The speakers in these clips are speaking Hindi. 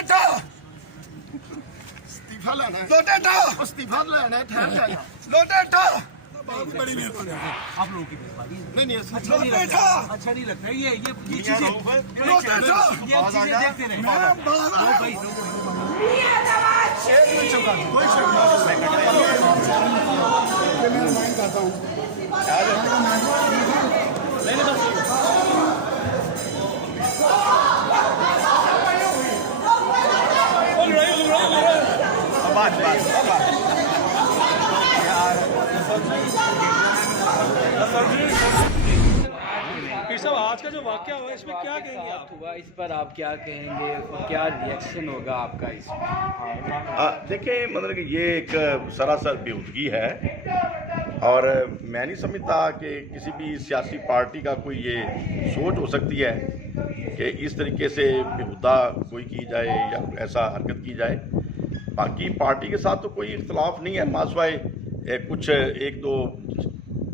लोटेटा इस्तीफा लेना है, लोटेटा इस्तीफा लेना है, ठहर जाना। लोटेटा बड़ी मेहरबानी है। आप लोगों की मेहरबानी है। नहीं लोटेटा अच्छा नहीं लगता ये लोटेटा चीजें देखते रहे। भाई साहब आज का जो वाकया हुआ इसमें क्या कहेंगे आप? हुआ इस पर आप क्या कहेंगे और क्या रिएक्शन होगा आपका इसमें? देखिए, मतलब कि ये एक सरासर बेहूदगी है और मैं नहीं समझता कि किसी भी सियासी पार्टी का कोई ये सोच हो सकती है कि इस तरीके से बेहुदा कोई की जाए या ऐसा हरकत की जाए। बाकी पार्टी के साथ तो कोई इख्तलाफ नहीं है, मासवाए कुछ एक दो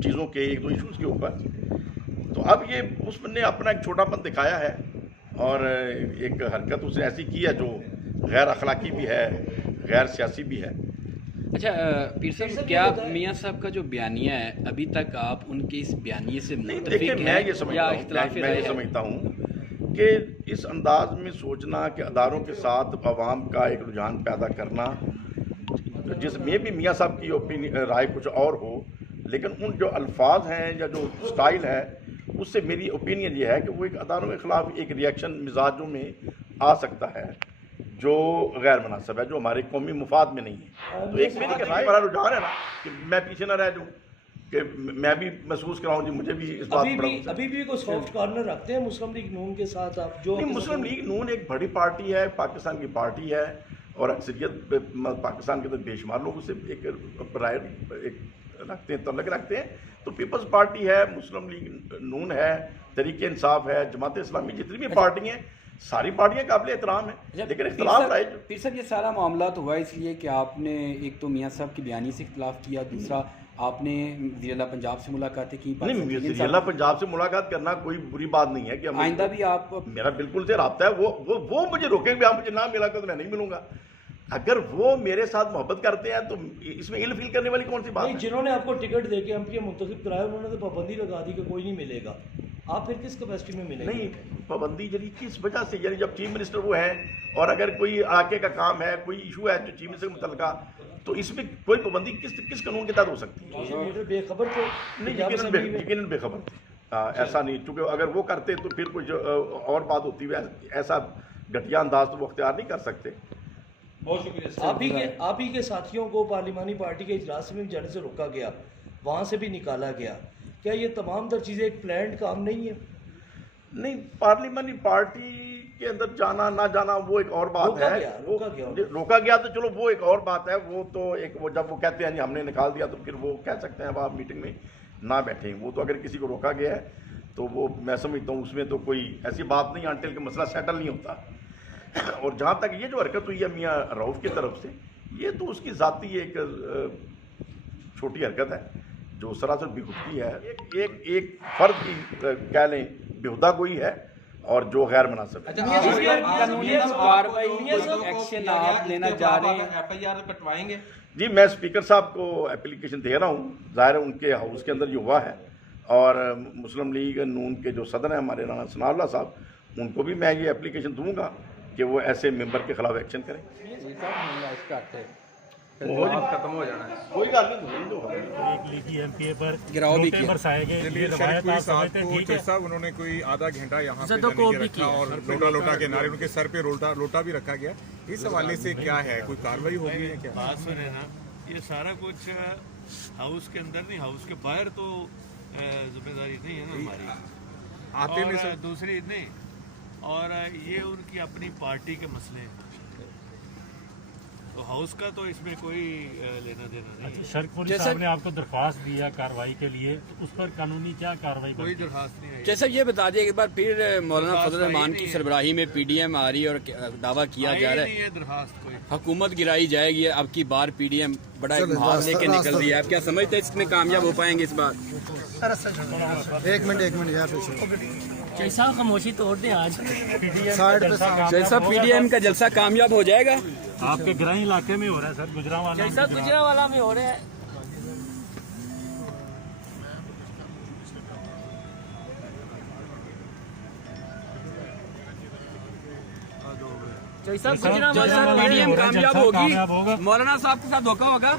चीज़ों के, एक दो इशूज़ के ऊपर। तो अब ये उसने अपना एक छोटापन दिखाया है और एक हरकत उसने ऐसी की है जो गैर अखलाकी भी है, गैर सियासी भी है। अच्छा पीर साहब, क्या मियां साहब का जो बयानिया है अभी तक आप उनके इस बयानिए से नहीं, मुत्तफिक देखिए, हैं मैं ये समझता या हूँ, इख्तिलाफी मैं राय ये है? समझता हूँ कि इस अंदाज में सोचना कि अदारों के साथ अवाम का एक रुझान पैदा करना, जिसमें भी मियां साहब की ओपिनियन राय कुछ और हो, लेकिन उन जो अल्फाज हैं या जो स्टाइल है उससे मेरी ओपिनियन ये है कि वो एक अदारों के ख़िलाफ़ एक रिएक्शन मिजाजों में आ सकता है जो गैर मुनासिब है, जो हमारे कौमी मुफाद में नहीं है। तो एक मेरी राय बड़ा रुझान है ना कि मैं पीछे न रह जाऊँ, कि मैं भी महसूस कराऊँ जी मुझे भी इस बात पर। अभी भी कोई सॉफ्ट कॉर्नर रखते हैं मुस्लिम लीग नून के साथ आप? जो नहीं, मुस्लिम लीग नून एक बड़ी पार्टी है, पाकिस्तान की पार्टी है और अक्सरियत पाकिस्तान के तो बेशुमार लोग उससे एक राय एक रखते हैं, तल्लक रखते हैं। तो पीपल्स पार्टी है, मुस्लिम लीग नून है, तहरीक इंसाफ है, जमात इस्लामी, जितनी भी पार्टी हैं सारी पार्टियां काबिल एहतराम है, लेकिन इख्तिलाफ राय जो पीर साहब ये सारा मामला तो हुआ इसलिए कि आपने एक तो मियां साहब की बयानी से इख्तिलाफ किया, दूसरा आपने वज़ीर-ए-आला पंजाब से मुलाकातें की। नहीं, वज़ीर-ए-आला पंजाब से मुलाकात करना कोई बुरी बात नहीं है कि आइंदा भी आप, मेरा बिल्कुल से रब्ता है। वो मुझे रोकेंगे, आप मुझे ना मिला तो मैं नहीं मिलूंगा। अगर वो मेरे साथ मोहब्बत करते हैं तो इसमें इल फील करने वाली कौन सी बात है? जिन्होंने आपको टिकट देके एमपी मुंतखब कराया उन्होंने तो पाबंदी लगा दी कि कोई नहीं मिलेगा, आप फिर किस कैपेसिटी में मिलेंगे? नहीं, पाबंदी जरी किस वजह से, यानी जब चीफ मिनिस्टर वो है और अगर कोई आके का काम है, कोई इशू है जो चीफ मिनिस्टर से मुतल्लिका, तो इसमें कोई पाबंदी किस कानून के तहत हो सकती है? बेखबर थे? नहीं, यकीनन बेखबर थे। ऐसा नहीं, चूँकि अगर वो करते तो फिर कुछ और बात होती है। ऐसा घटिया अंदाज तो वो अख्तियार नहीं कर सकते। बहुत शुक्रिया। आप ही के साथियों को पार्लिमानी पार्टी के इजलास में जाने से रोका गया, वहाँ से भी निकाला गया। क्या ये तमाम तर चीज़ें एक प्लान्ड काम नहीं है? नहीं, पार्लिमानी पार्टी के अंदर जाना ना जाना वो एक और बात है। रोका गया तो चलो वो एक और बात है। वो तो एक वो जब वो कहते हैं हमने निकाल दिया तो फिर वो कह सकते हैं अब आप मीटिंग में ना बैठें। वो तो अगर किसी को रोका गया है तो वो मैं समझता हूँ उसमें तो कोई ऐसी बात नहीं अंटिल कि मसला सेटल नहीं होता। और जहाँ तक ये जो हरकत हुई है मियाँ रऊफ की तरफ से, ये तो उसकी ज़ाती एक छोटी हरकत है जो सरासर बेखुदी है। एक फर्द की कह लें बेहुदा कोई है और जो गैर मुनासिब है। कानूनी कार्रवाई एक्शन आप लेना जा रहे हैं? FIR कटवाएंगे? जी, मैं स्पीकर साहब को एप्लीकेशन दे रहा हूँ। ज़ाहिर है उनके हाउस के अंदर ये हुआ है और मुस्लिम लीग नून के जो सदर हैं हमारे राना सनाउल्लाह साहब, उनको भी मैं ये एप्लीकेशन दूंगा कि वो ऐसे मेंबर के खिलाफ एक्शन करें। खत्म हो जाना है। कोई गल नहीं, एक लीगी एमपीए पर गिराव भी नोटे बरसाए गए। ये रवायत आप समझते हैं ठीक है? साहब उन्होंने कोई आधा घंटा यहाँ पे जाने के रखा और लोटा के नारे उनके सर पे लोटा भी रखा गया। इस हवाले से क्या है, कोई कार्रवाई होगी है क्या? बात सुने ना, ये सारा कुछ हाउस के अंदर नहीं, हाउस के बाहर तो जिम्मेदारी नहीं है ना हमारी। आते में और दूसरी नहीं, और ये उनकी अपनी पार्टी के मसले हैं, तो हाउस का तो इसमें कोई लेना देना नहीं है। शरकपुरी साहब ने आपको दरख्वास्त दिया कार्रवाई के लिए, तो उस पर कानूनी क्या कार्रवाई? कोई दरखास्त नहीं है। जैसे ये बता दिया एक बार फिर मौलाना फजल रहमान की सरबराही में PDM आ रही है और दावा किया जा रहा है दरखास्त कोई हुकूमत गिराई जाएगी। अब की बार PDM बड़ा एक मुहाव लेके निकल रही है। आप क्या समझते हैं इसमें कामयाब हो पाएंगे इस बार? एक मिनट यार जैसा खामोशी तोड़ दे आज। जैसा पीडीएम का जलसा कामयाब हो जाएगा। आपके ग्रामीण इलाके में हो रहा है सर, गुजरांवाला जैसा गुजरांवाला में हो रहा है। जैसा गुजरांवाला में पीडीएम कामयाब होगी, मौलाना साहब के साथ धोखा होगा।